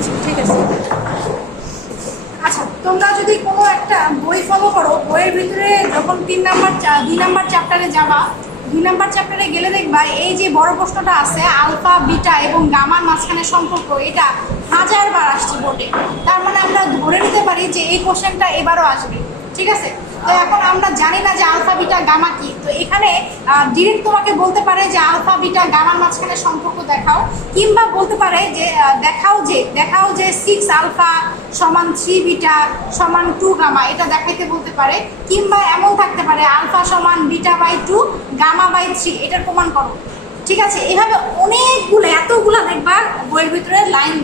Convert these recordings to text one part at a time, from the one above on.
দিচ্ছি, ঠিক আছে। আচ্ছা, তোমরা যদি কোনো একটা বই ফলো করো, বইয়ের ভিতরে যখন 2 নাম্বার চ্যাপ্টারে যাবা, 2 নাম্বার চ্যাপ্টারে গেলে দেখবা এই যে বড় প্রশ্নটা আছে আলফা বিটা এবং গামার মাঝখানে সম্পর্ক, এটা 1000 বার আসছে বোর্ডে। তার মানে আমরা ধরে নিতে পারি যে এই কোশ্চেনটা এবারও আসবে, ঠিক আছে। তো এখন আমরা জানি না যে আলফা বিটা গামা কি, তো এখানে ডিরেক্ট তোমাকে বলতে পারে যে আলফা বিটা গামার মাঝখানে সম্পর্ক দেখাও, কিংবা বলতে পারে যে দেখাও যে 6 আলফা সমান 3 বিটা সমান 2 গামা, এটা দেখাইতে বলতে পারে। কিংবা এমন থাকতে পারে আলফা সমান বিটা বাই 2 গামা বাই 3, এটার প্রমাণ করো, ঠিক আছে। এভাবে অনেকগুলো এতগুলা দেখবা বইয়ের ভিতরে লাইন,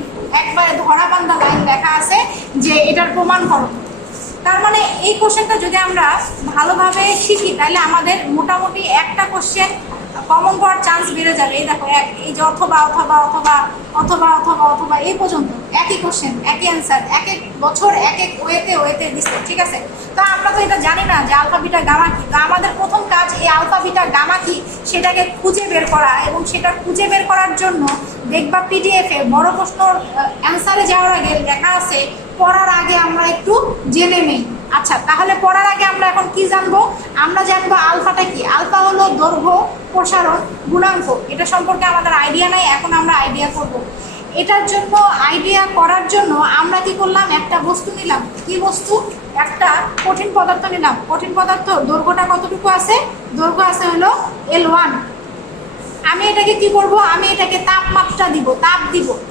একবারে ধরা বান্ধা লাইন লেখা আছে যে এটার প্রমাণ করো। তার মানে এই কোশ্চেনটা যদি আমরা ভালোভাবে শিখি তাহলে আমাদের মোটামুটি একটা কোশ্চেন কমন পাওয়ার চান্স বেড়ে যাবে। এই দেখো এই যে অথবা অথবা অথবা অথবা অথবা অথবা এই পর্যন্ত একই কোশ্চেন, একই অ্যান্সার, এক এক বছর এক এক ওয়েতে দিচ্ছে, ঠিক আছে। তো আমরা তো এটা জানি না যে আলফা বিটা গামা কি। তো আমাদের প্রথম কাজ এই আলফা বিটা গামা কি সেটাকে খুঁজে বের করা, এবং সেটা খুঁজে বের করার জন্য দেখবা পিডিএফে বড় প্রশ্নর অ্যান্সারে যাওয়ার আগে লেখা আছে, পড়ার আগে আমরা একটু জেনে নেই। আচ্ছা, তাহলে পড়ার আগে আমরা এখন কি জানবো? আমরা জানবো আলফাটা কি। আলফা হলো দৈর্ঘ্য প্রসারণ গুণাঙ্ক, এটা সম্পর্কে আমাদের আইডিয়া নাই, এখন আমরা আইডিয়া করব। এটার জন্য আইডিয়া করার জন্য আমরা কি করলাম, একটা বস্তু নিলাম। কি বস্তু? একটা কঠিন পদার্থ নিলাম। কঠিন পদার্থ দৈর্ঘ্যটা কতটুকু আছে? দৈর্ঘ্য আছে হলো L1। আমি এটাকে কি করব? আমি এটাকে তাপমাত্রা দিব,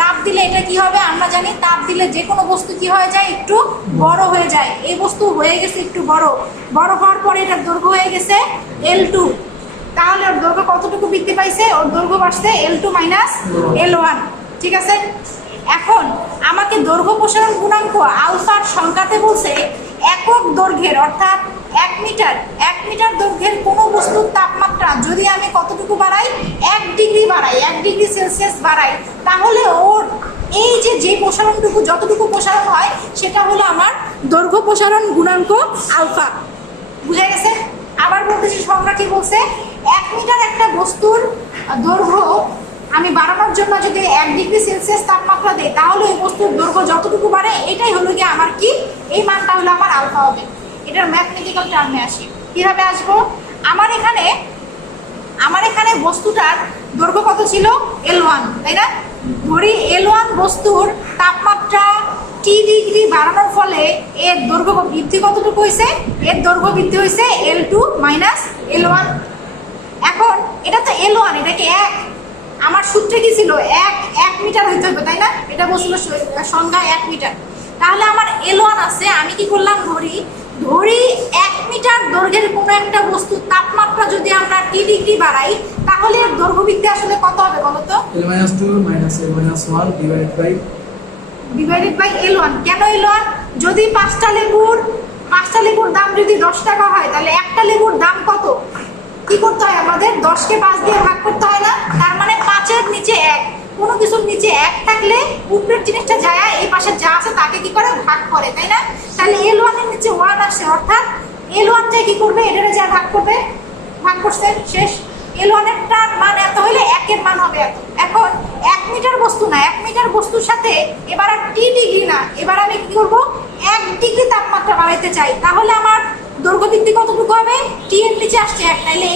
তাপ দিলে এটা কি হবে? আমরা জানি তাপ দিলে যে কোনো বস্তু কি হয়ে যায়, একটু বড় হয়ে যায়। এই বস্তু হয়ে গেছে একটু বড় হওয়ার পরে এটার দৈর্ঘ্য হয়ে গেছে L2। তাহলে ওর দৈর্ঘ্য কতটুকু বৃদ্ধি পাইছে? ওর দৈর্ঘ্য বাড়ছে L2 মাইনাস L1, ঠিক আছে। এখন আমাকে দৈর্ঘ্য প্রসারণ গুণাঙ্ক আলফার সংখ্যাতে বলছে একক দৈর্ঘ্যের, অর্থাৎ 1 মিটার দৈর্ঘ্যের কোনো বস্তুর তাপমাত্রা যদি আমি কতটুকু বাড়াই, 1 ডিগ্রি বাড়াই, 1 ডিগ্রি সেলসিয়াস বাড়াই, তাহলে ওর এই যে প্রসারণটুকু যতটুকু প্রসারণ হয় সেটা হলো আমার দৈর্ঘ্য প্রসারণ গুণাঙ্ক আলফা। বুঝে গেছে? আবার বলতেছি, সংজ্ঞা কি বলছে? 1 মিটার একটা বস্তুর দৈর্ঘ্য আমি বাড়ানোর জন্য যদি 1 ডিগ্রি সেলসিয়াস তাপমাত্রা দেই, তাহলে ওই বস্তুর দৈর্ঘ্য যতটুকু বাড়ে এটাই হলো কি আমার কি, এই মানটা হলো আমার আলফা হবে। এটার ম্যাথমেটিক্যাল টার্মে আসি। কিভাবে আসবো? আমার এখানে বস্তুটার দৈর্ঘ্য কত ছিল? L1, তাই না? ধরি L1 বস্তুর তাপমাত্রা T ডিগ্রি বাড়ানোর ফলে এর দৈর্ঘ্য বৃদ্ধি কতটুকু হয়েছে? এর দৈর্ঘ্য বৃদ্ধি হয়েছে L2 মাইনাস L1। এখন এটা তো L1, এটাকে 1, আমার সূত্রে কি ছিল? 1 মিটার হইতে হবে, তাই না? এটা বলছিল সংখ্যা 1 মিটার। তাহলে আমার L1 আছে, আমি কি করলাম? ধরি 1 মিটার দৈর্ঘ্যের কোনো একটা বস্তুর তাপমাত্রা যদি আমরা T ডিগ্রি বাড়াই, তাহলে এর দৈর্ঘ্য বৃদ্ধি আসলে কত হবে বলো তো? L-2 minus L-1 divided by L1। কেন L1? যদি 5টা লেবুর দাম যদি 10 টাকা হয়, তাহলে একটা লেবুর দাম কত? কি করতে হয় আমাদের? 10কে 5 দিয়ে ভাগ করতে হয় না? তার মানে 5-এর নিচে 1, কোনো কিছুর নিচে 1 থাকলে উপরের জিনিসটা যায় এই পাশে যা আছে তাকে কি করে? ভাগ করে, তাই না? তাহলে L1 এর নিচে 1 আসছে, অর্থাৎ L1 যে কি করবে? এটারে যা ভাগ করবে, ভাগ করছে, শেষ। L1 এর মান এত হলে 1 এর মান হবে এত। এখন 1 মিটার বস্তু না, 1 মিটার বস্তুর সাথে এবার আর T ডিগ্রি না, এবার আমি কি করব? 1 ডিগ্রি তাপমাত্রা বাড়াইতে চাই, তাহলে আমার দৈর্ঘ্য বৃদ্ধি কতটুকু হবে? T এর নিচে আসছে 1, তাহলে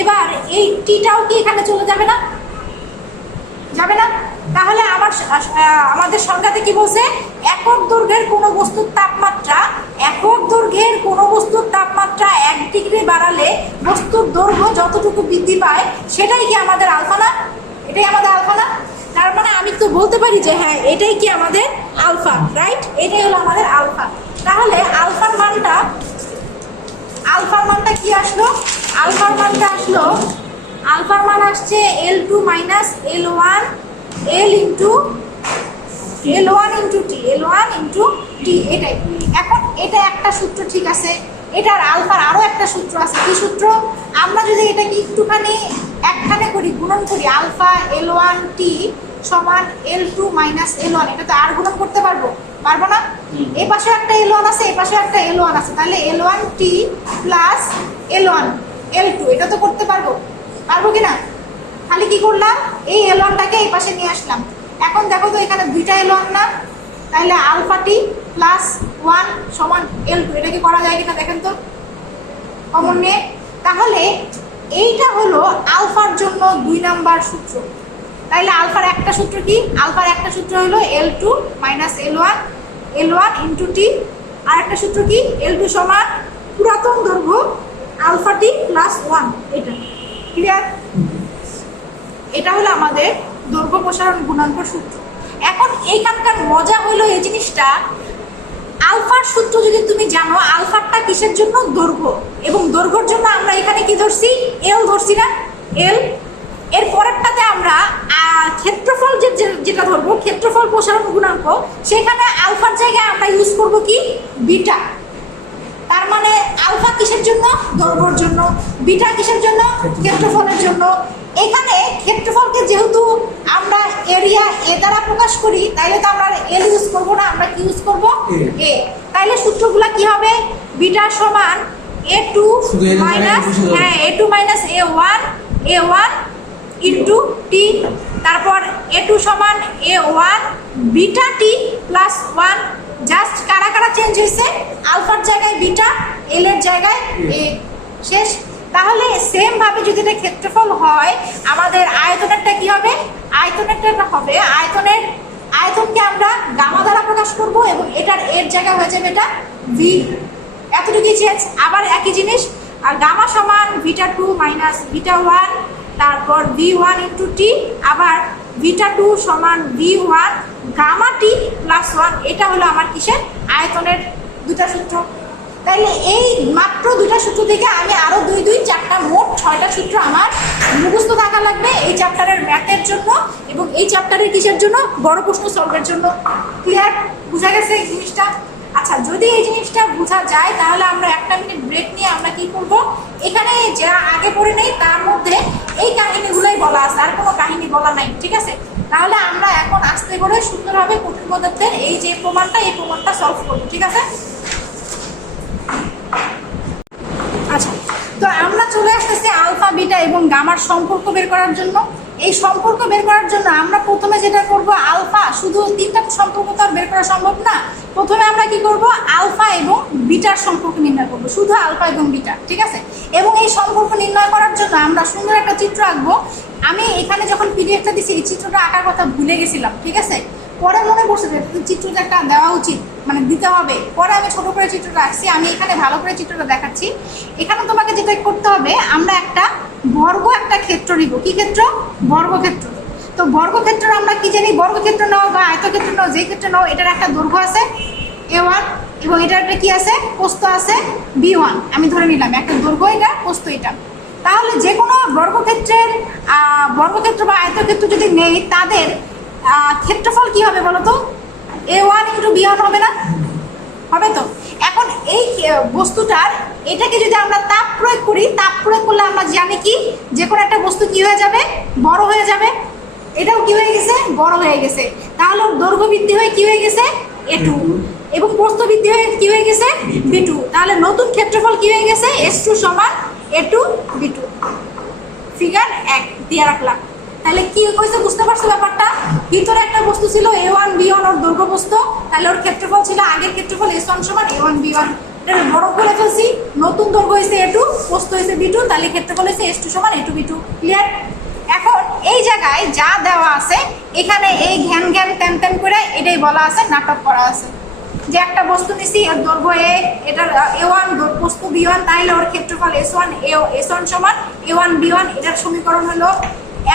এবার এই টিটাও কি এখানে চলে যাবে না? যাবে না? তাহলে আমাদের সংখ্যাতে কি বলছে? একক দৈর্ঘ্যের কোনো বস্তুর তাপমাত্রা 1 ডিগ্রি বাড়ালে বস্তুর দৈর্ঘ্য যতটুকু বৃদ্ধি পায় সেটাই কি আমাদের আলফা না? এটাই আমাদের আলফা না? তার মানে আমি তো বলতে পারি যে হ্যাঁ, এটাই কি আমাদের আলফা, রাইট? এটাই হলো আমাদের আলফা। তাহলে আলফার মানটা কি আসলো? আলফার মান আসছে L2 minus L1 into T, এটাই। এখন এটা একটা সূত্র, ঠিক আছে। এটার আলফার আরো একটা সূত্র আছে। কি সূত্র? আমরা যদি এটাকে একটুখানি একখানে করি, গুণন করি, আলফা L1 T সমান L2 মাইনাস L1, এটা তো আর গুণন করতে পারবো না? এই পাশে একটা L1 আছে, এই পাশে একটা L1 আছে, তাহলে L1 T plus L1 L2, এটা তো করতে পারবো কিনা? খালি কি করলাম? এই L1টাকে এই পাশে নিয়ে আসলাম। এখন দেখো তো এখানে দুইটা এলোয়ান না, তাহলে আলফা টি প্লাস 1 সমান L2, এটা কি করা যায় কিনা দেখেন তো কমন নিয়ে। তাহলে এইটা হলো আলফার জন্য 2 নাম্বার সূত্র। তাইলে আলফার একটা সূত্র কি? আলফার একটা সূত্র হলো L2 minus L1 into T, আর একটা সূত্র কি? L2 সমান পুরাতন দৈর্ঘ্য আলফা টি প্লাস 1। এটা ক্লিয়ার? এটা হলো আমাদের দৈর্ঘ্য প্রসারণ গুণাঙ্ক সূত্র। এখন এইখানকার মজা হলো এই জিনিসটা, আলফার সূত্র যদি তুমি জানো, আলফারটা কিসের জন্য? দৈর্ঘ্য, এবং দৈর্ঘ্যের জন্য আমরা এখানে কি ধরছি? L ধরছি না? L। এর পরেরটাতে আমরা ক্ষেত্রফল যেটা ধরবো, ক্ষেত্রফল প্রসারণ গুণাঙ্ক, সেখানে আলফার জায়গায় আমরা ইউজ করব কি? বিটা। তার মানে আলফা কিসের জন্য? দৈর্ঘ্যের জন্য। বিটা কিসের জন্য? ক্ষেত্রফলের জন্য। এখানে ক্ষেত্রফলকে যেহেতু আমরা এরিয়া এ দ্বারা প্রকাশ করি, তাইলে তো আমরা এল ইউজ করবো না, আমরা কি ইউজ করবো? এ। তাইলে সূত্রগুলা কি হবে? বিটা সমান A2 minus A2 minus A1 into T, তারপর A2 সমান A1 বিটা টি প্লাস 1। জাস্ট কারা কারা চেঞ্জ হয়েছে? আলফার জায়গায় বিটা, এল এর জায়গায় এ। শেষ। তাহলে সেম ভাবে যদি এটা ক্ষেত্রফল হয়, আমাদের আয়তনেরটা কি হবে? আয়তনেরটা হবে আয়তনকে আমরা গামা দ্বারা প্রকাশ করব, এবং এটার এর জায়গা হয়ে যাবে এটা ভি। এতটুকুই চেঞ্জ। আবার একই জিনিস, আর গামা সমান ভিটা 2 মাইনাস ভিটা 1, তারপর V1 ইন্টু টি, আবার ভিটা 2 সমান V1 গামা টি প্লাস 1। এটা হলো আমার কিসের? আয়তনের দুটা সূত্র। তাইলে এই মাত্র দুটা সূত্র থেকে আমি আরো 2 2 4টা মোট 6টা সূত্র আমার মুখস্থ থাকা লাগবে এই চ্যাপ্টারের ম্যাথের জন্য, এবং এই চ্যাপ্টারের কিসের জন্য? বড় প্রশ্ন সলভের জন্য। ক্লিয়ার? বুঝা গেছে এই জিনিসটা? আচ্ছা, যদি এই জিনিসটা বোঝা যায়, তাহলে আমরা 1 মিনিট ব্রেক নিয়ে আমরা কি করব, এখানে যা আগে পড়ে নেই তার মধ্যে এই কাহিনীগুলোই বলা আছে, আর কোনো কাহিনী বলা নাই। ঠিক আছে? তাহলে আমরা এখন আস্তে করে সুন্দরভাবে কঠিন পদার্থের এই যে প্রমাণটা সলভ করব। ঠিক আছে? আচ্ছা, তো আমরা চলে আসতেছি আলফা, বিটা এবং গামার সম্পর্ক বের করার জন্য। এই সম্পর্ক বের করার জন্য আমরা প্রথমে যেটা করব, আলফা, শুধু তিনটা সম্পর্ক তো আর বের করা সম্ভব না। প্রথমে আমরা কি করব? আলফা এবং বিটার সম্পর্ক নির্ণয় করব, শুধু আলফা এবং বিটা। ঠিক আছে? এবং এই সম্পর্ক নির্ণয় করার জন্য আমরা সুন্দর একটা চিত্র আঁকবো। আমি এখানে যখন পিডিএফটা দিছি, এই চিত্রটা আঁকার কথা ভুলে গেছিলাম। ঠিক আছে? পরে মনে পড়ছে যে চিত্রটা একটা দেওয়া উচিত, মানে দিতে হবে। পরে আমি ছোট করে চিত্রটা আঁকছি, আমি এখানে ভালো করে চিত্রটা দেখাচ্ছি। এখানে তোমাকে যেটা করতে হবে, আমরা একটা একটা ক্ষেত্র নিব। কি ক্ষেত্র? বর্গক্ষেত্র। তো বর্গক্ষেত্র আমরা কি জানি? বর্গক্ষেত্র নাও বা আয়তক্ষেত্র নাও, যে ক্ষেত্রে নাও, এটার একটা দৈর্ঘ্য আছে A1, এবং এটার একটা কি আছে? প্রস্থ আছে B1। আমি ধরে নিলাম একটা দৈর্ঘ্য, এটা প্রস্থ এটা। তাহলে যে কোনো বর্গক্ষেত্র বা আয়তক্ষেত্র যদি নেই, তাদের ক্ষেত্রফল কি হবে বলো তো? A1 ইন্টু B1 হবে না? হবে তো। এখন এই বস্তুটার এটাকে যদি আমরা তাপ প্রয়োগ করি, তাপ প্রয়োগ করলে আমরা জানি কি, যে কোনো একটা বস্তু কি হয়ে যাবে? বড় হয়ে যাবে। এটাও কি হয়ে গেছে? বড় হয়ে গেছে। তাহলে দৈর্ঘ্য বৃদ্ধি হয়ে কি হয়ে গেছে? A2, এবং প্রস্থ বৃদ্ধি হয়ে কি হয়ে গেছে? B2। তাহলে নতুন ক্ষেত্রফল কি হয়ে গেছে? S2 সমান A2 B2। ফিগার 1 দিয়ে রাখলাম। তাহলে কি কইছে? বুঝতে পারছো ব্যাপারটা? ভিতরে একটা বস্তু ছিল A1 B1, ওর দৈর্ঘ্য বস্তু, তাহলে ওর ক্ষেত্রফল ছিল আগের ক্ষেত্রফল S1 সমান A1 B1। এটা বড় করে ফেলছি, নতুন দৈর্ঘ্য হয়েছে A2, প্রস্থ হয়েছে B2, তাহলে ক্ষেত্রফল হয়েছে S2 সমান A2 B2। ক্লিয়ার? এখন এই জায়গায় যা দেওয়া আছে, এখানে এই ঘ্যান তেন করে এটাই বলা আছে, নাটক করা আছে যে একটা বস্তু নিছি, এর দৈর্ঘ্য A, এটার A1, প্রস্থ B1, তাহলে ওর ক্ষেত্রফল S1 সমান A1 B1। এটার সমীকরণ হলো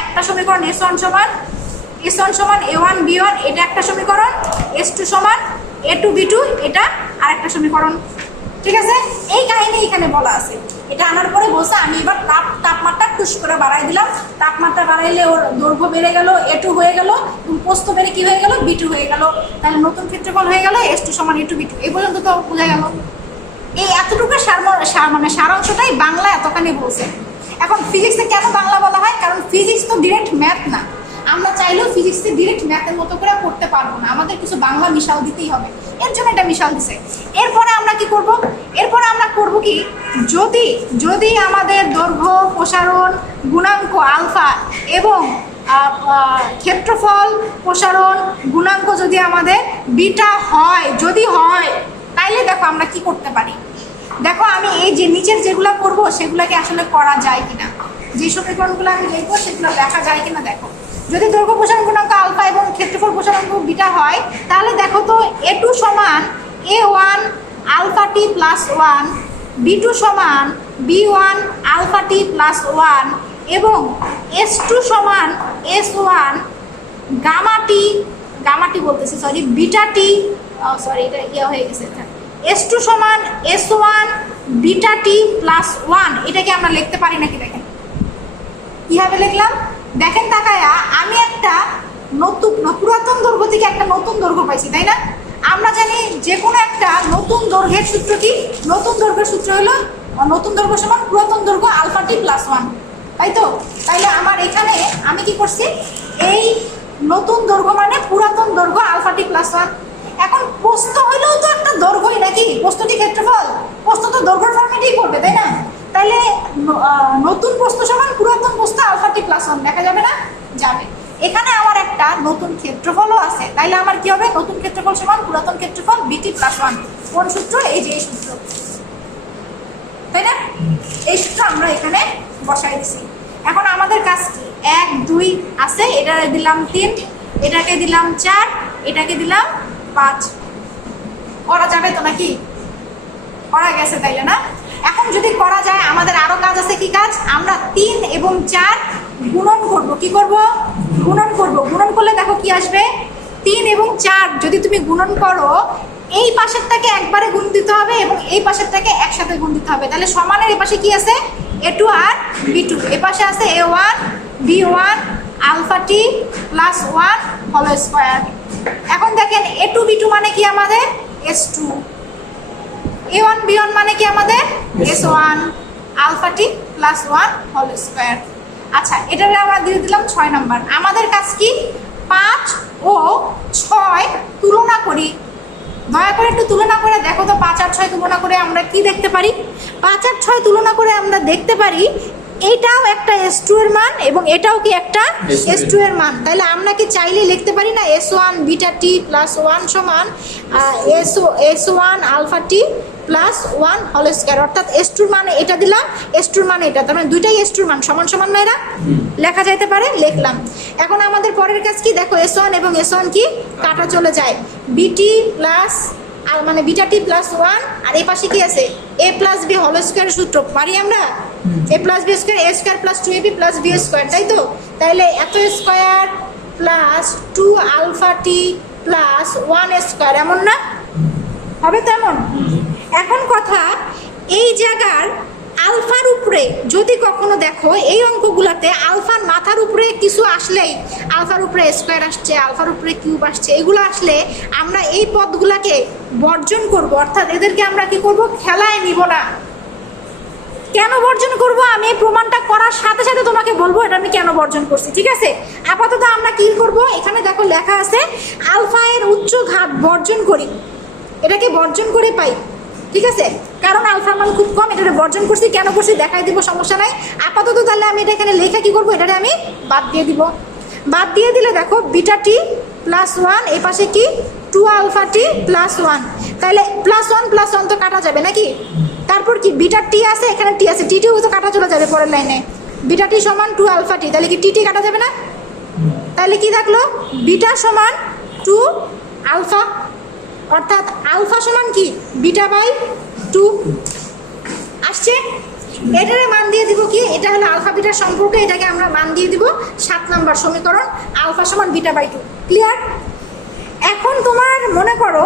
একটা সমীকরণ S1 সমান A1 B1, এটা একটা সমীকরণ। S2 সমান A2 B2, এটা আরেকটা সমীকরণ। ঠিক আছে? এই কাহিনী এখানে বলা আছে। এটা আনার পরে বলছে আমি এবার তাপমাত্রা টুস করে বাড়াই দিলাম। তাপমাত্রা বাড়াইলে ওর দৈর্ঘ্য বেড়ে গেল, A2 হয়ে গেল, প্রস্থ বেড়ে কি হয়ে গেল? B2 হয়ে গেল। তাহলে নতুন ক্ষেত্রফল হয়ে গেল S2 সমান A2 B2। এই পর্যন্ত তো বোঝা গেল। এই এতটুকু সারাংশটাই বাংলা এতখানি বলছে। এখন ফিজিক্সে কেন বাংলা বলা হয়? কারণ ফিজিক্স তো ডিরেক্ট ম্যাথ না। আমরা চাইলেও ফিজিক্সে ডিরেক্ট ম্যাথের মতো করে করতে পারবো না, আমাদের কিছু বাংলা মিশাল দিতেই হবে। এর জন্য এটা মিশাল দিছে। এরপরে আমরা কি করব? এরপরে আমরা করব কি, যদি আমাদের দৈর্ঘ্য প্রসারণ গুণাঙ্ক আলফা এবং ক্ষেত্রফল প্রসারণ গুণাঙ্ক যদি আমাদের বিটা হয়, যদি হয়, তাইলে দেখো আমরা কি করতে পারি। দেখো আমি এই যে নিচের যেগুলো করব সেগুলোকে আসলে করা যায় কিনা, যে সমীকরণগুলো আমি লিখবো সেগুলো লেখা যায় কিনা। দেখো যদি দৈর্ঘ্য প্রসারণ গুণাঙ্ক আলফা এবং ক্ষেত্রফল প্রসারণ বিটা হয়, তাহলে দেখো তো a2 সমান a1 alpha t plus 1, b2 সমান b1 আলফা টি প্লাস 1 এবং s2 সমান s1 গামা টি বলতেছি, সরি বিটা টি, সরি এটা ইয়ে হয়ে গেছে, s2 সমান s1 বিটা টি প্লাস 1। এটাকে আমরা লিখতে পারি নাকি? দেখেন কিভাবে লিখলাম, দেখেন তাকায়া আমি একটা নতুন পুরাতন দৈর্ঘ্য থেকে একটা নতুন দৈর্ঘ্য পাইছি, তাই না? আমরা জানি যে কোনো একটা নতুন দৈর্ঘ্যের সূত্র কি, নতুন দৈর্ঘ্যের সূত্র হলো নতুন দৈর্ঘ্য সমান পুরাতন দৈর্ঘ্য আলফা টি প্লাস 1, তাই তো? তাইলে আমার এখানে আমি কি করছি, এই নতুন দৈর্ঘ্য মানে পুরাতন দৈর্ঘ্য আলফা টি প্লাস 1। এখন প্রস্থ হইলেও তো একটা দৈর্ঘ্যই নাকি, প্রস্থটি ক্ষেত্রফল, প্রস্থ তো দৈর্ঘ্যের ফর্মেটেই করবে, তাই না? তাইলে নতুন প্রস্থ সমান পুরাতন প্রস্থ আলফা টি প্লাস 1 দেখা যাবে না? যাবে। এখানে আমার একটা নতুন ক্ষেত্রফলও আছে, তাইলে আমার কি হবে, নতুন ক্ষেত্রফল সমান পুরাতন ক্ষেত্রফল বিটি প্লাস 1। কোন সূত্র? এই যে এই সূত্র, তাই না? এই সূত্র আমরা এখানে বসাই দিছি। এখন আমাদের কাজ কি, 1 2 আছে, এটা দিলাম 3, এটাকে দিলাম 4, এটাকে দিলাম 5। করা যাবে তো নাকি? করা গেছে তাইলে না? এখন যদি করা যায়, আমাদের আরো কাজ আছে। কি কাজ? আমরা 3 এবং 4 গুণন করব। কি করব? গুণন করব। গুণন করলে দেখো কি আসবে, 3 এবং 4 যদি তুমি গুণন করো, এই পাশেরটাকে একবারে গুণ দিতে হবে এবং এই পাশেরটাকে একসাথে গুণ দিতে হবে। তাহলে সমানের এই পাশে কি আছে, a2 আর b2, এই পাশে আছে a1 b1 alpha t plus 1 whole square. এখন দেখেন a2 b2 মানে কি আমাদের s2, a1 b1 মানে কি আমাদের s1 alpha t plus 1 whole square. আচ্ছা, এটারে আমরা দিয়ে দিলাম 6 নাম্বার। আমাদের কাজ কি, 5 ও 6 তুলনা করি। দয়া করে একটু তুলনা করে দেখো তো, 5 আর 6 তুলনা করে আমরা কি দেখতে পারি? 5 আর 6 তুলনা করে আমরা দেখতে পারি এটাও একটা s2 এর মান এবং এটাও কি একটা s2 এর মান। তাহলে আমরা কি চাইলে লিখতে পারি না s1 বিটা টি প্লাস 1 সমান s1 alpha t plus 1 whole square. অর্থাৎ s2 এর মান এটা দিলাম, s2 এর মান এটা, তার মানে দুইটাই s2 এর মান সমান সমান না? এরা লেখা যাইতে পারে, লিখলাম। এখন আমাদের পরের কাজ কি, দেখো s1 এবং s1 কি কাটা চলে যায়, বিটি প্লাস মানে বিটা টি প্লাস 1 আর এই পাশে কি আছে a প্লাস বি হোল স্কয়ারের সূত্র পারি আমরা, a plus b square a square plus 2ab plus b square, তাই তো? তাহলে এত square plus 2 alpha t plus 1 square, এমন না? হবে তেমন? এখন কথা, এই জায়গার আলফার উপরে যদি কখনো দেখো এই অঙ্কগুলোতে আলফার মাথার উপরে কিছু আসলেই, আলফার উপরে স্কয়ার আসছে, আলফার উপরে কিউব আসছে, এগুলো আসলে আমরা এই পদগুলোকে বর্জন করব। অর্থাৎ এদেরকে আমরা কি করব, খেলায় নিব না। কেন বর্জন করব আমি এই প্রমাণটা করার সাথে সাথে তোমাকে বলবো এটা আমি কেন বর্জন করছি, ঠিক আছে? আপাতত আমরা কি করব, এখানে দেখো লেখা আছে আলফা এর উচ্চ ঘাত বর্জন করি, এটাকে বর্জন করে পাই, ঠিক আছে? কারণ আলফার মান খুব কম, এটা বর্জন করছি। কেন করছি দেখাই দিব, সমস্যা নাই। আপাতত তাহলে আমি এটা এখানে লেখা কি করবো, এটাকে আমি বাদ দিয়ে দিব। বাদ দিয়ে দিলে দেখো বিটা টি প্লাস 1, এই পাশে কি 2 আলফা টি প্লাস 1, তাহলে প্লাস 1 তো কাটা যাবে নাকি? তারপর কি বিটা টি আছে, এখানে টি আছে, টিও তো কাটা চলে যাবে পরের লাইনে। বিটা টি সমান 2 আলফা টি, তাহলে কি টি কাটা যাবে না? তাহলে কি থাকলো, বিটা সমান 2 আলফা, অর্থাৎ আলফা সমান কি বিটা বাই 2 আসছে। এটারে মান দিয়ে দিব কি, এটা হলো আলফা বিটার সম্পর্ক, এটাকে আমরা মান দিয়ে দিব 7 নাম্বার সমীকরণ, আলফা সমান বিটা বাই 2। ক্লিয়ার? এখন তোমার মনে করো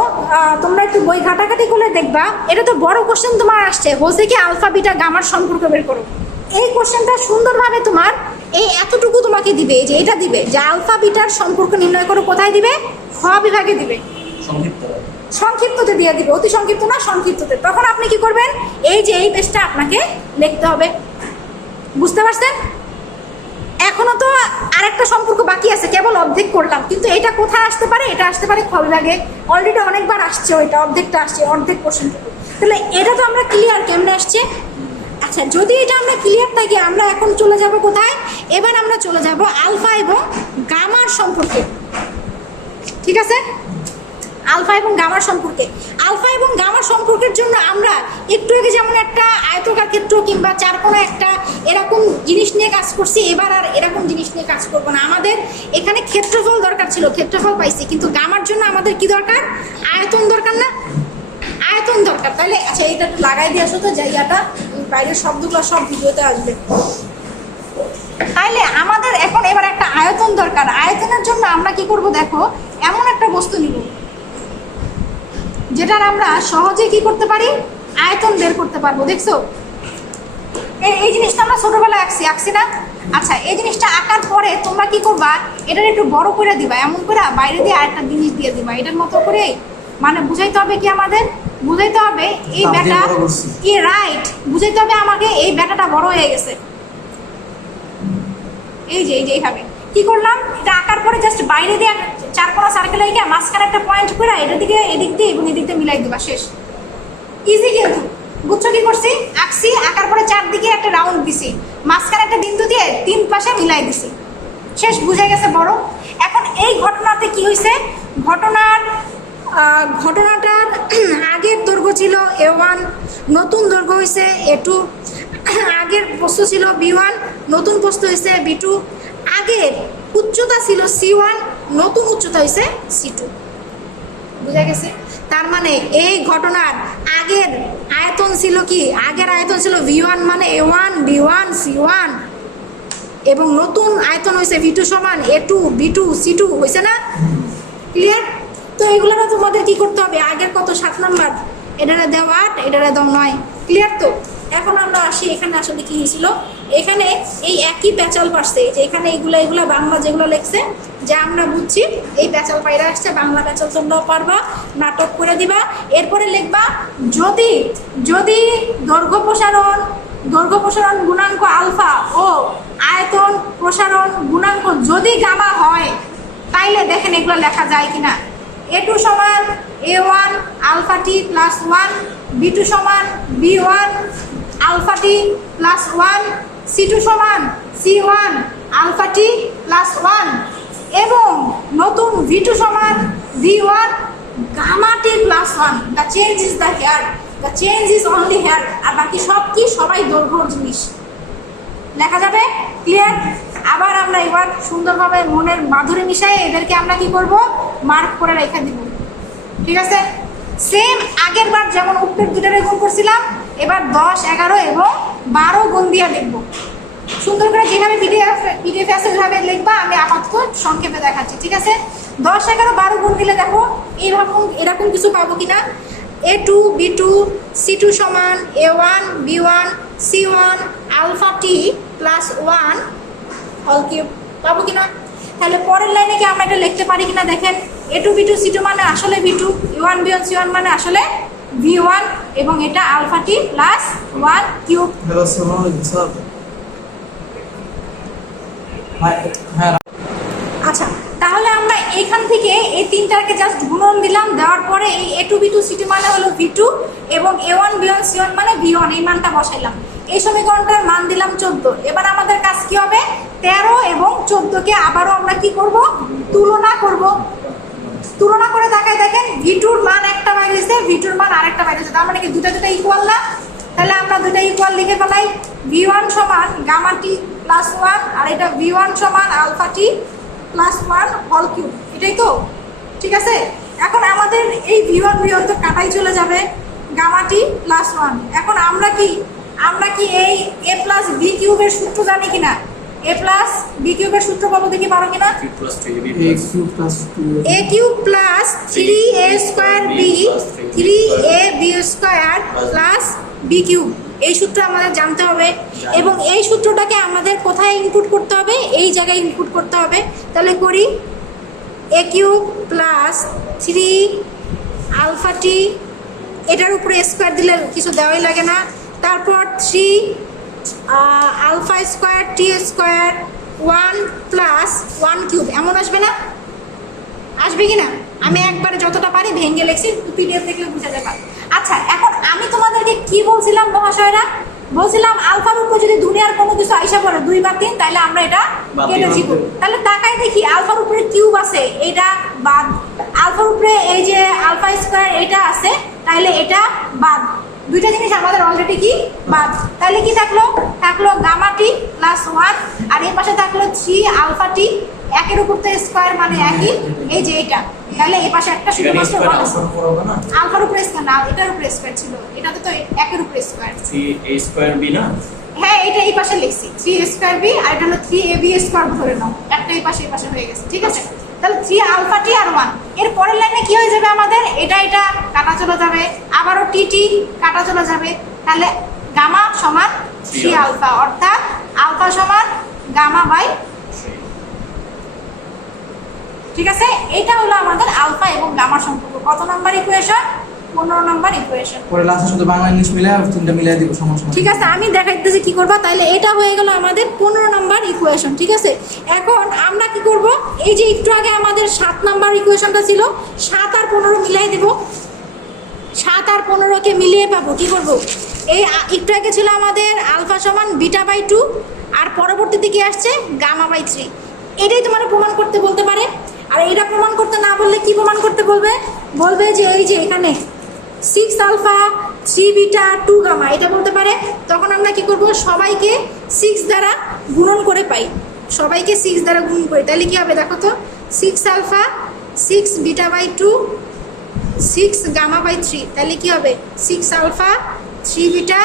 তোমরা একটু বই ঘাটাঘাটি করে দেখবা, এটা তো বড় কোশ্চেন তোমার আসছে, বলছে কি আলফা বিটা গামার সম্পর্ক বের করো। এই কোশ্চেনটা সুন্দরভাবে তোমার এই এতটুকু তোমাকে দিবে, এই যে এটা দিবে যে আলফা বিটার সম্পর্ক নির্ণয় করো, কোথায় দিবে, খ বিভাগে দিবে, সংক্ষিপ্ততে দিয়ে দিবে, অতি সংক্ষিপ্ত না, সংক্ষিপ্ততে। তখন আপনি কি করবেন, এই যে এই পেজটা আপনাকে লিখতে হবে। বুঝতে পারছেন? এখনো তো আরেকটা সম্পর্ক বাকি আছে, কেবল অর্ধেক করলাম, কিন্তু এটা কোথায় আসতে পারে, এটা আসতে পারে খ বিভাগে। অলরেডি অনেকবার আসছে, ওইটা অর্ধেকটা আসছে, অর্ধেক কোশ্চেনটুকু। তাহলে এটা তো আমরা ক্লিয়ার কেমনে আসছে। আচ্ছা, যদি এটা আমরা ক্লিয়ার থাকি, আমরা এখন চলে যাব কোথায়? এবার আমরা চলে যাব আলফা এবং গামার সম্পর্কে। ঠিক আছে, আলফা এবং গামার সম্পর্কে। আলফা এবং গামার সম্পর্কের জন্য আমরা একটু আগে যেমন একটা আয়তকার ক্ষেত্র কিংবা চারকোনা একটা এরকম জিনিস নিয়ে কাজ করছি, এবার আর এরকম জিনিস নিয়ে কাজ করবো না। আমাদের এখানে ক্ষেত্রফল দরকার ছিল, ক্ষেত্রফল পাইছি, কিন্তু গামার জন্য আমাদের কি দরকার? আয়তন দরকার না? আয়তন দরকার। তাহলে আচ্ছা, এটা একটু লাগাই দিয়ে আসো তো, জায়গাটা বাইরের শব্দগুলো সব ভিডিওতে আসবে। তাইলে আমাদের এখন এবার একটা আয়তন দরকার। আয়তনের জন্য আমরা কি করব? দেখো, এমন একটা বস্তু নিব যেটার আমরা সহজে কি করতে পারি? আয়তন বের করতে পারবো। দেখছো এই জিনিসটা আমরা ছোটবেলায় আঁকছি না? আচ্ছা, এই জিনিসটা আঁকার পরে তোমরা কি করবা? এটার একটু বড় করে দিবা, এমন করে বাইরে দিয়ে আরেকটা জিনিস দিয়ে দিবা, এটার মতো করে। মানে বুঝাইতে হবে কি? আমাদের বুঝাইতে হবে এই ব্যাটা কি, রাইট, বুঝাইতে হবে আমাকে এই ব্যাটাটা বড় হয়ে গেছে। এই যে এইভাবে কি করলাম? এটা আঁকার পরে জাস্ট বাইরে দিয়ে চারকোনা সার্কেল এঁকে মাঝখানে একটা পয়েন্ট করে এটা দিকে এদিক দিয়ে এবং এদিক দিয়ে মিলাই দিবা, শেষ। ইজি কিন্তু, বুঝছো কি করছি? আঁকছি, আঁকার পরে চারদিকে একটা রাউন্ড দিছি, মাঝখানে একটা বিন্দু দিয়ে তিন পাশে মিলাই দিছি, শেষ। বুঝে গেছে বড়? এখন এই ঘটনাতে কি হয়েছে? ঘটনাটার আগের দৈর্ঘ্য ছিল A1, নতুন দৈর্ঘ্য হয়েছে A2। আগের প্রস্থ ছিল B1, নতুন প্রস্থ হয়েছে B2। আগের উচ্চতা ছিল C1, নতুন উচ্চতা হয়েছে C2। বুঝা গেছে? তার মানে এই ঘটনার আগের আয়তন ছিল কি? আগের আয়তন ছিল V1 মানে A1, B1, C1, এবং নতুন আয়তন হয়েছে V2 সমান A2, B2, C2। হয়েছে না? ক্লিয়ার? তো এগুলো তোমাদের কি করতে হবে? আগের কত? 7 নাম্বার, এটারে দাও 8, এটারে দাও 9। ক্লিয়ার তো? এখন আমরা আসি, এখানে আসলে কি হয়েছিল? এখানে এই একই প্যাচাল পারছে, যে এখানে এইগুলা বাংলা যেগুলো লেখছে, যা আমরা বুঝছি, এই প্যাচাল পাইরা আসছে। বাংলা প্যাচাল তোমরাও পারবা, নাটক করে দিবা। এরপরে লিখবা, যদি দৈর্ঘ্য প্রসারণ গুণাঙ্ক আলফা ও আয়তন প্রসারণ গুণাঙ্ক যদি গামা হয়, তাইলে দেখেন এগুলো লেখা যায় কিনা। A2 সমান A1 alpha t plus 1, B2 সমান B1 alpha t plus 1, C2 সমান C1 আলফা টি প্লাস 1, এবং নতুন V2 সমান V1 gamma T plus 1। The change is the here, the change is only here. আর বাকি সব কি? সবাই দৈর্ঘ্যর জিনিস। লেখা যাবে? ক্লিয়ার? আবার আমরা এবার সুন্দরভাবে মনের মাধুরী মিশাই এদেরকে আমরা কি করব? মার্ক করে রেখে দিব। ঠিক আছে? সেম আগের বার যেমন উত্তর দুটারে গুণ করছিলাম, এবার 10, 11 এবং 12 গুণ দিয়ে লিখবো। সুন্দর করে যেভাবে পিডিএফ আছে ওইভাবে লিখবা, আমি আপাতত সংক্ষেপে দেখাচ্ছি। ঠিক আছে? 10, 11, 12 গুণ দিলে দেখো এইভাবে এরকম কিছু পাবো কিনা। A2, B2, C2 সমান A1, B1, C1 alpha t plus 1 all cube পাবো কিনা। তাহলে পরের লাইনে কি আমরা এটা লিখতে পারি কিনা দেখেন। A2, B2, C2 মানে আসলে B2, A1, B1, C1 মানে আসলে V1, এবং এটা আলফা টি প্লাস 1 কিউব। আচ্ছা, তাহলে আমরা এখান থেকে এই তিনটাকে জাস্ট গুণন দিলাম, দেওয়ার পরে এই A2, B2, C2 মানে হলো V2, এবং A1, B1, C1 মানে V1, এই মানটা বসাইলাম। এই সমীকরণটার মান দিলাম 14। এবার আমাদের কাজ কি হবে? 13 এবং 14কে আবারও আমরা কি করব? তুলনা করব। তুলনা করে দেখায় দেখেন V2-র মান একটা বাইরেছে, V2-র মান আরেকটা বাইরেছে। তার মানে কি দুটা ইকুয়াল না? তাহলে আমরা দুটা ইকুয়াল লিখে ফেলাই। V1 সমান গামা টি প্লাস 1, আর এটা V1 সমান alpha t plus 1 whole cube. এটাই তো? ঠিক আছে? এখন আমাদের এই V1 তো কাটাই চলে যাবে, গামা টি প্লাস 1। এখন আমরা কি এই A প্লাস B কিউবের সূত্র জানি কিনা? A প্লাস B কিউবের সূত্র পাবো, দেখি পারো কিনা। A cube plus 3A square B 3AB square plus B cube, এই সূত্র আমাদের জানতে হবে। এবং এই সূত্রটাকে আমাদের কোথায় ইনপুট করতে হবে? এই জায়গায় ইনপুট করতে হবে। তাহলে করি, A cube plus 3 alpha t, এটার উপরে স্কয়ার দিলে কিছু দেওয়াই লাগে না। তারপর 3 আলফা স্কয়ার টি স্কয়ার 1 প্লাস 1 কিউব, এমন আসবে না? আসবে কি না? আমি একবারে যতটা পারি ভেঙে লিখছি, পিডিএফ দেখলে বুঝা যাবে। আচ্ছা, এখন আমি তোমাদেরকে কি বলছিলাম মহাশয়রা? বলছিলাম আলফার উপরে যদি দুনিয়ার কোনো কিছু আইসা পড়ে 2 বা 3 তাহলে আমরা এটা বাদ কেটে দিলাম। দিব। তাহলে তাকাই দেখি আলফার উপরে কিউব আছে, এটা বাদ। আলফার উপরে এই যে আলফা স্কয়ার এটা আছে, তাহলে এটা বাদ। দুইটা জিনিস আমাদের অলরেডি কি বাদ। তাহলে কি থাকলো? থাকলো গামা টি প্লাস 1, আর এই পাশে থাকলো 3 আলফা টি, একের উপর তো স্কয়ার মানে একই, এই যে এটা। তাহলে এই পাশে একটা শুধুমাত্র square 1 আছে। আলফার উপর হবে না? আলফার উপরে স্কয়ার না, এটার উপরে স্কয়ার ছিল, এটাতে তো একের উপরে স্কয়ার। 3a² b না? হ্যাঁ, এটা এই পাশে লিখছি 3a² b, আর এটা হলো 3ab² ধরে নাও, একটা এই পাশে হয়ে গেছে, ঠিক আছে? তাহলে 3 আলফা টি আর 1, এর পরের লাইনে কি হয়ে যাবে আমাদের? এটা কাটা চলে যাবে, আবারও টি কাটা চলে যাবে, তাহলে গামা সমান 3 আলফা, অর্থাৎ আলফা সমান গামা বাই। ঠিক আছে, এটা হলো আমাদের আলফা এবং গামার সম্পর্ক। কত নাম্বার ইকুয়েশন? 15 number equation. পরে লাস্টে শুধু বাংলা ইংলিশ মিলে তিনটা মিলিয়ে দিব সমস্যা ঠিক আছে, আমি দেখাইতেছি কি করবা। তাহলে এটা হয়ে গেল আমাদের 15 নাম্বার ইকুয়েশন। ঠিক আছে, এখন আমরা কি করব? এই যে একটু আগে আমাদের 7 নাম্বার ইকুয়েশনটা ছিল, 7 আর 15 মিলাই দেব। 7 আর 15 কে মিলিয়ে পাবো কি করব? এই একটু আগে ছিল আমাদের আলফা সমান বিটা বাই 2, আর পরবর্তীতে কি আসছে? Gamma by 3। এটাই তোমার প্রমাণ করতে বলতে পারে। আর এটা প্রমাণ করতে না বললে কি প্রমাণ করতে বলবে? বলবে যে এই যে এখানে 6 আলফা 3 বিটা 2 গামা, এটা বলতে পারে। তখন আমরা কি করব? সবাইকে 6 দ্বারা গুণন করে পাই, সবাইকে 6 দ্বারা গুণন করি। তাহলে কি হবে দেখো তো? 6 alpha 6 beta by 2 6 gamma by 3, তাহলে কি হবে? 6 আলফা 3 বিটা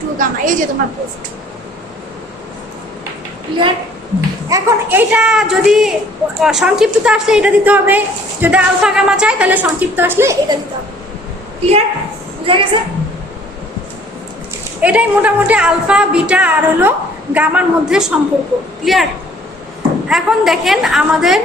2 গামা। এই যে তোমার প্রুফড। ক্লিয়ার? এখন এইটা যদি সংক্ষিপ্ততে আসলে এটা দিতে হবে, যদি আলফা গামা চাই তাহলে সংক্ষিপ্ত আসলে এটা দিতে হবে। ক্লিয়ার? বুঝা গেছে? এটাই মোটামুটি আলফা বিটা আর হলো গামার মধ্যে সম্পর্ক। ক্লিয়ার? এখন দেখেন আমাদের,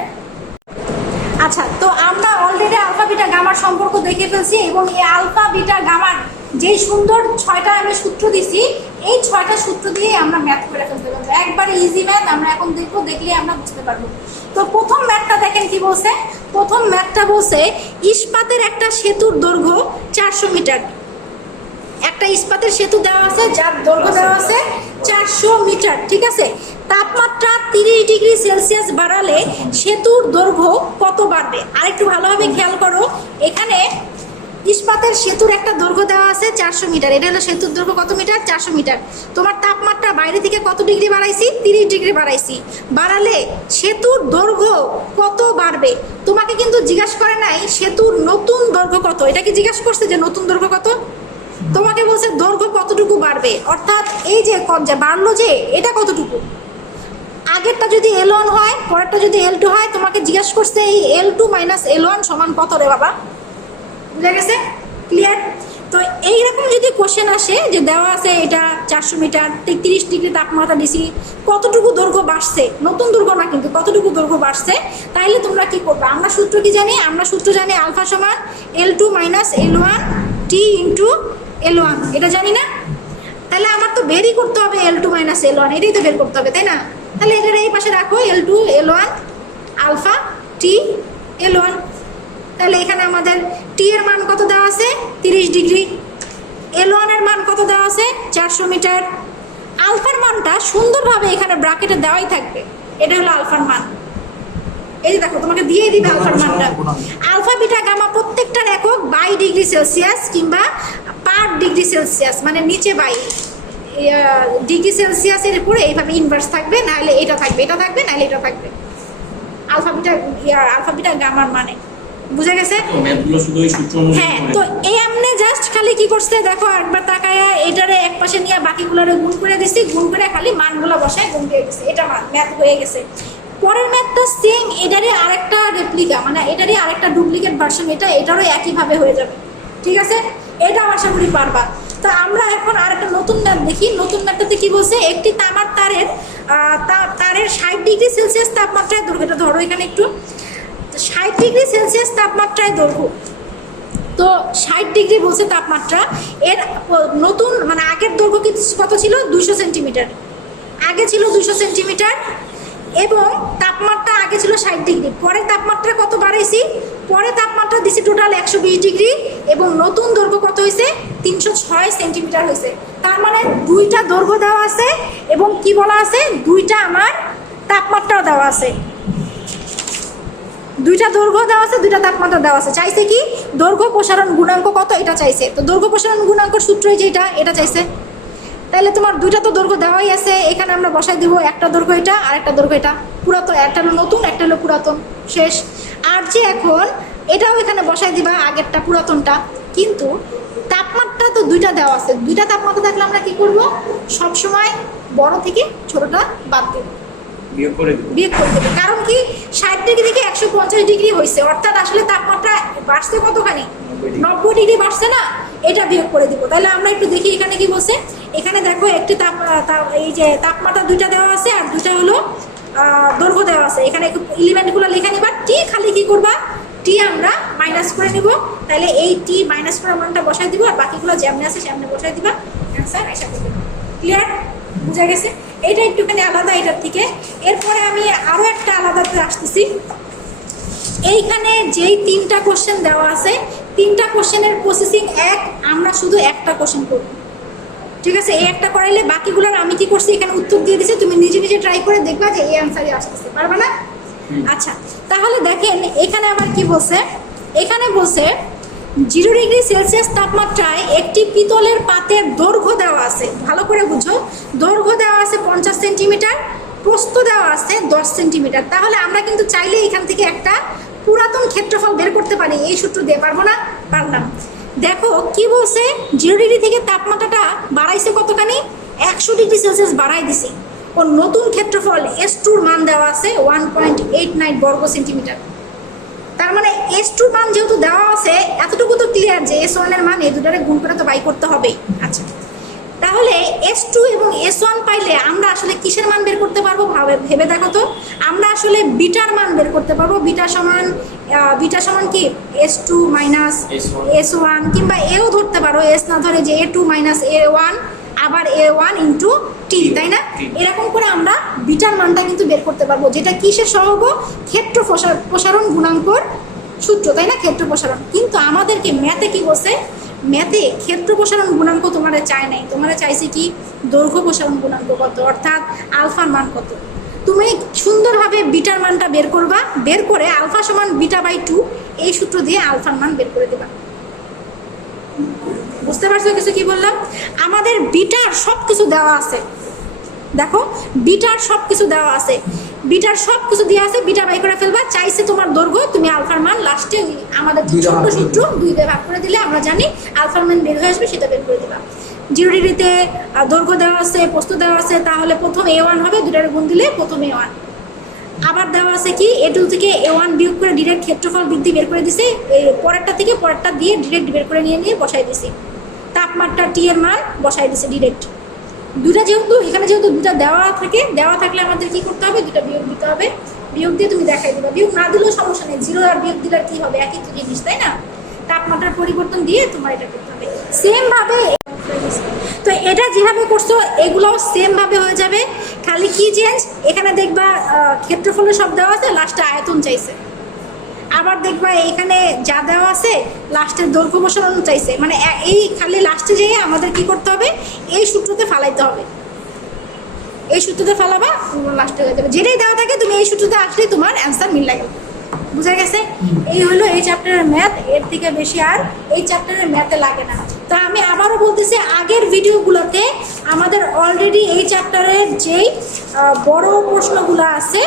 আচ্ছা, তো আমরা অলরেডি আলফা বিটা গামার সম্পর্ক দেখে ফেলছি, এবং এই আলফা বিটা গামার যেই সুন্দর 6টা আমি সূত্র দিছি, এই 6টা সূত্র দিয়ে আমরা ম্যাথ করে ফেলতে পারবো। একবারে ইজি ম্যাথ আমরা এখন দেখবো, দেখলে আমরা বুঝতে পারবো। তো প্রথম ম্যাথটা দেখেন কি বলছে। প্রথম ম্যাথটা বলছে ইস্পাতের একটা সেতুর দৈর্ঘ্য 400 মিটার। একটা ইস্পাতের সেতু দেওয়া আছে, যার দৈর্ঘ্য দেওয়া আছে 400 মিটার। ঠিক আছে, তাপমাত্রা 30 ডিগ্রি সেলসিয়াস বাড়ালে সেতুর দৈর্ঘ্য কত বাড়বে? আরেকটু ভালোভাবে খেয়াল করো, এখানে ইস্পাতের সেতুর একটা দৈর্ঘ্য দেওয়া আছে 400 মিটার। এটা হলো সেতুর দৈর্ঘ্য কত মিটার? 400 মিটার। তোমার তাপমাত্রা বাইরে থেকে কত ডিগ্রি বাড়াইছি? 30 ডিগ্রি বাড়াইছি। বাড়ালে সেতুর দৈর্ঘ্য কত বাড়বে? তোমাকে কিন্তু জিজ্ঞাসা করে নাই সেতুর নতুন দৈর্ঘ্য কত, এটা কি জিজ্ঞাসা করছে যে নতুন দৈর্ঘ্য কত? তোমাকে বলছে দৈর্ঘ্য কতটুকু বাড়বে, অর্থাৎ এই যে বাড়লো যে এটা কতটুকু। আগেরটা যদি L1 হয়, পরেরটা যদি L2 হয়, তোমাকে জিজ্ঞাসা করছে এই L2 মাইনাস L1 সমান কত রে বাবা। বুঝা গেছে? ক্লিয়ার? তো এইরকম যদি কোশ্চেন আসে যে দেওয়া আছে এটা 400 মিটার, 30 ডিগ্রি তাপমাত্রা দিছি, কতটুকু দৈর্ঘ্য বাড়ছে, নতুন দৈর্ঘ্য না কিন্তু, কতটুকু দৈর্ঘ্য বাড়ছে, তাইলে তোমরা কি করবে? আমরা সূত্র কি জানি? আমরা সূত্র জানি আলফা সমান L2 minus L1 T into L1, এটা জানি না? তাহলে আমার তো বেরই করতে হবে L2 মাইনাস L1, এটাই তো বের করতে হবে, তাই না? তাহলে এটার এই পাশে রাখো L2 L1 alpha T L1। তাহলে এখানে আমাদের T এর মান কত দেওয়া আছে? 30 ডিগ্রি। L1 এর মান কত দেওয়া আছে? 400 মিটার। আলফার মানটা সুন্দরভাবে এখানে ব্র্যাকেটে দেওয়াই থাকবে, এটা হলো আলফার মান। এই যে দেখো, তোমাকে দিয়ে দিবে আলফার মানটা। আলফা বিটা গামা প্রত্যেকটার একক বাই ডিগ্রি সেলসিয়াস কিংবা পার ডিগ্রি সেলসিয়াস, মানে নিচে বাই ডিগ্রি সেলসিয়াসের উপরে এইভাবে ইনভার্স থাকবে, নাহলে এটা থাকবে, এটা থাকবে, নাহলে এটা থাকবে। আলফা বিটা গামার মানে বুঝা গেছে? ম্যাথগুলো শুধু ওই সূত্র অনুযায়ী হ্যাঁ, তো এই আমনে জাস্ট খালি কি করছে দেখো, একবার তাকায়া এটারে এক পাশে নিয়ে বাকিগুলোরে গুণ করে দিছি, গুণ করে খালি মানগুলো বসায় গুণ করে দিছি, এটা ম্যাথ হয়ে গেছে। পরের ম্যাথটা সেম, এটারই আরেকটা রেপ্লিকা, মানে এটারই আরেকটা ডুপ্লিকেট ভার্সন, এটারও একইভাবে হয়ে যাবে। ঠিক আছে, এটা আশা করি পারবা। তো আমরা এখন আরেকটা নতুন ম্যাথ দেখি। নতুন ম্যাথটাতে কি বলছে? একটি তামার তারের 60 ডিগ্রি সেলসিয়াস তাপমাত্রায় দৈর্ঘ্য, এটা ধরো এখানে একটু, 60 ডিগ্রি সেলসিয়াস তাপমাত্রায় দৈর্ঘ্য। তো 60 ডিগ্রি বলছে তাপমাত্রা, এর নতুন মানে আগের দৈর্ঘ্য কত ছিল? 200 সেন্টিমিটার। আগে ছিল 200 সেন্টিমিটার, এবং তাপমাত্রা আগে ছিল 60 ডিগ্রি। পরে তাপমাত্রা কত বাড়াইছি? পরে তাপমাত্রা দিছি টোটাল 120 ডিগ্রি, এবং নতুন দৈর্ঘ্য কত হয়েছে? 306 সেন্টিমিটার হয়েছে। তার মানে দুইটা দৈর্ঘ্য দেওয়া আছে এবং কি বলা আছে, দুইটা আমার তাপমাত্রাও দেওয়া আছে। দুইটা দৈর্ঘ্য দেওয়া আছে, দুইটা তাপমাত্রা দেওয়া আছে। চাইছে কি দৈর্ঘ্য প্রসারণ গুণাঙ্ক কত, এটা চাইছে। তো দৈর্ঘ্য প্রসারণ গুণাঙ্কর সূত্রই যেটা, এটা চাইছে। তাহলে তোমার দুইটা তো দৈর্ঘ্য দেওয়াই আছে, এখানে আমরা বসাই দিব একটা দৈর্ঘ্য এটা আর একটা দৈর্ঘ্য এটা, পুরাতন, একটা হলো নতুন একটা হলো পুরাতন, শেষ। আর যে এখন এটাও এখানে বসাই দিবা, আগেরটা পুরাতনটা। কিন্তু তাপমাত্রা তো দুইটা দেওয়া আছে, দুইটা তাপমাত্রা থাকলে আমরা কি করব, সবসময় বড় থেকে ছোটটা বাদ দেব, বিয়োগ করে দেব। বিয়োগ করে দেবে। কারণ কি 60 ডিগ্রি থেকে 150 ডিগ্রি হয়েছে, অর্থাৎ আসলে তাপমাত্রা বাড়ছে কতখানি, 90 ডিগ্রি বাড়ছে না, এটা বিয়োগ করে দিব। তাহলে আমরা একটু দেখি এখানে কি বলছে। এখানে দেখো একটি এই যে তাপমাত্রা দুইটা দেওয়া আছে আর দুইটা হলো দৈর্ঘ্য দেওয়া আছে। এখানে এলিমেন্টগুলো লেখা নিবা, টি খালি কি করবা, টি আমরা মাইনাস করে নিব। তাহলে এই টি মাইনাস করার মানটা বসাই দিব আর বাকিগুলো যেমনি আছে সেমনি বসাই দিবা, অ্যান্সার এসে দেবে। ক্লিয়ার, বুঝা গেছে? এটা একটুখানি আলাদা এটার থেকে। এরপরে আমি আরও একটা আলাদাতে আসতেছি। এইখানে যেই 3টা কোশ্চেন দেওয়া আছে, 3টা কোশ্চেনের প্রসেসিং এক, আমরা শুধু একটা কোশ্চেন করব, ঠিক আছে? এই একটা করাইলে বাকিগুলোর আমি কি করছি এখানে উত্তর দিয়ে দিছি, তুমি নিজে নিজে ট্রাই করে দেখবা যে এই অ্যান্সারই আসতেছে, পারবে না? আচ্ছা, তাহলে দেখেন এখানে আবার কি বলছে। এখানে বলছে 0 ডিগ্রি সেলসিয়াস তাপমাত্রায় একটি পিতলের পাতের দৈর্ঘ্য দেওয়া আছে, ভালো করে বুঝো, দৈর্ঘ্য দেওয়া আছে 50 সেন্টিমিটার, প্রস্থ দেওয়া আছে 10 সেন্টিমিটার। তাহলে আমরা কিন্তু চাইলে এখান থেকে একটা পুরাতন ক্ষেত্রফল বের করতে পারি, এই সূত্র দিয়ে, পারবো না? পারলাম। দেখো কি বলছে, 0 ডিগ্রি থেকে তাপমাত্রাটা বাড়াইছে কতখানি, 100 ডিগ্রি সেলসিয়াস বাড়াই দিছি। ও নতুন ক্ষেত্রফল S2-র মান দেওয়া আছে 1.89 বর্গ সেন্টিমিটার। তার মানে S2 মান যেহেতু দেওয়া আছে, এতটুকু তো ক্লিয়ার যে S1 এর মান এই দুটারে গুণ করে তো বাই করতে হবেই। আচ্ছা, তাহলে S2 এবং S1 পাইলে আমরা আসলে কিসের মান বের করতে পারবো, ভেবে দেখো তো। আমরা আসলে বিটার মান বের করতে পারবো। বিটা সমান কি S2 মাইনাস S1, কিংবা এও ধরতে পারো, এস না ধরে যে A2 মাইনাস A1 আবার A1 ইন্টু টি, তাই না? এরকম করে আমরা বিটার মানটা কিন্তু বের করতে পারবো, যেটা কিসের সহগ, ক্ষেত্র প্রসারণ গুণাঙ্কর সূত্র, তাই না? ক্ষেত্র প্রসারণ। কিন্তু আমাদেরকে ম্যাথে কি বলছে, ম্যাথে ক্ষেত্র প্রসারণ গুণাঙ্ক তোমাদের চায় নাই, তোমাদের চাইছে কি দৈর্ঘ্য প্রসারণ গুণাঙ্ক কত, অর্থাৎ আলফার মান কত। তুমি সুন্দরভাবে বিটার মানটা বের করবা, বের করে আলফা সমান বিটা বাই 2 এই সূত্র দিয়ে আলফার মান বের করে দেবা। বুঝতে পারছো কিছু কি বললাম? আমাদের বিটার সব কিছু দেওয়া আছে, দেখো বিটার সব কিছু দেওয়া আছে, বিটার সব কিছু দেওয়া আছে, বিটা বাই করে ফেলবা। চাইছে তোমার দৈর্ঘ্য, তুমি আলফার মান লাস্টে আমাদের ছোট্ট সূত্র 2 দিয়ে ভাগ করে দিলে আমরা জানি আলফার মান বের হয়ে আসবে, সেটা বের করে দিবা। 0 ডিগ্রিতে দৈর্ঘ্য দেওয়া আছে, প্রস্থ দেওয়া আছে, তাহলে প্রথম A1 হবে, দুটার গুণ দিলে প্রথম A1। আবার দেওয়া আছে কি A2 থেকে A1 বিয়োগ করে ডিরেক্ট ক্ষেত্রফল বৃদ্ধি বের করে দিছে, পরেরটা থেকে পরেরটা দিয়ে ডিরেক্ট বের করে নিয়ে বসাই দিছি। তাপমাত্রা টি এর মান বসাই দিছে ডিরেক্ট। দুটা যেহেতু এখানে যেহেতু দুটা দেওয়া থাকে, দেওয়া থাকলে আমাদের কি করতে হবে, দুটা বিয়োগ দিতে হবে। বিয়োগ দিয়ে তুমি দেখাই দিবা, বিয়োগ না দিলেও সমস্যা নেই, 0 আর বিয়োগ দিলে কি হবে, একই তো জিনিস, তাই না? তাপমাত্রার পরিবর্তন দিয়ে তোমার এটা করতে হবে। সেম ভাবে তো এটা যেভাবে করছো এগুলোও সেম ভাবে হয়ে যাবে, খালি কি চেঞ্জ, এখানে দেখবা ক্ষেত্রফলের সব দেওয়া আছে, লাস্টে আয়তন চাইছে। আবার দেখবা এইখানে যা দেওয়া আছে লাস্টের দৈর্ঘ্য প্রসারণ চাইছে, মানে এই খালি লাস্টে যেয়ে আমাদের কি করতে হবে, এই সূত্রতে ফালাইতে হবে, এই সূত্রতে ফালাবা, লাস্টে হয়ে যাবে। যেটাই দেওয়া থাকে তুমি এই সূত্রতে আসলে তোমার অ্যান্সার মিল লাগে। বুঝা গেছে? এই হলো এই চ্যাপ্টারের ম্যাথ, এর থেকে বেশি আর এই চ্যাপ্টারের ম্যাথে লাগে না। তো আমি আবারও বলতেছি, আগের ভিডিওগুলোতে আমাদের অলরেডি এই চ্যাপ্টারের যেই বড় প্রশ্নগুলো আছে,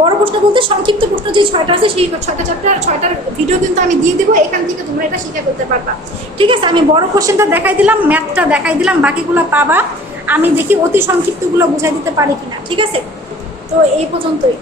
বড় প্রশ্ন বলতে সংক্ষিপ্ত প্রশ্ন যে 6টা আছে, সেই 6টার ভিডিও কিন্তু আমি দিয়ে দেবো, এখান থেকে তোমরা এটা শিখে করতে পারবা। ঠিক আছে, আমি বড় কোশ্চেনটা দেখাই দিলাম, ম্যাথটা দেখাই দিলাম, বাকিগুলো পাবা। আমি দেখি অতি সংক্ষিপ্তগুলো বুঝাই দিতে পারি কিনা। ঠিক আছে, তো এই পর্যন্তই।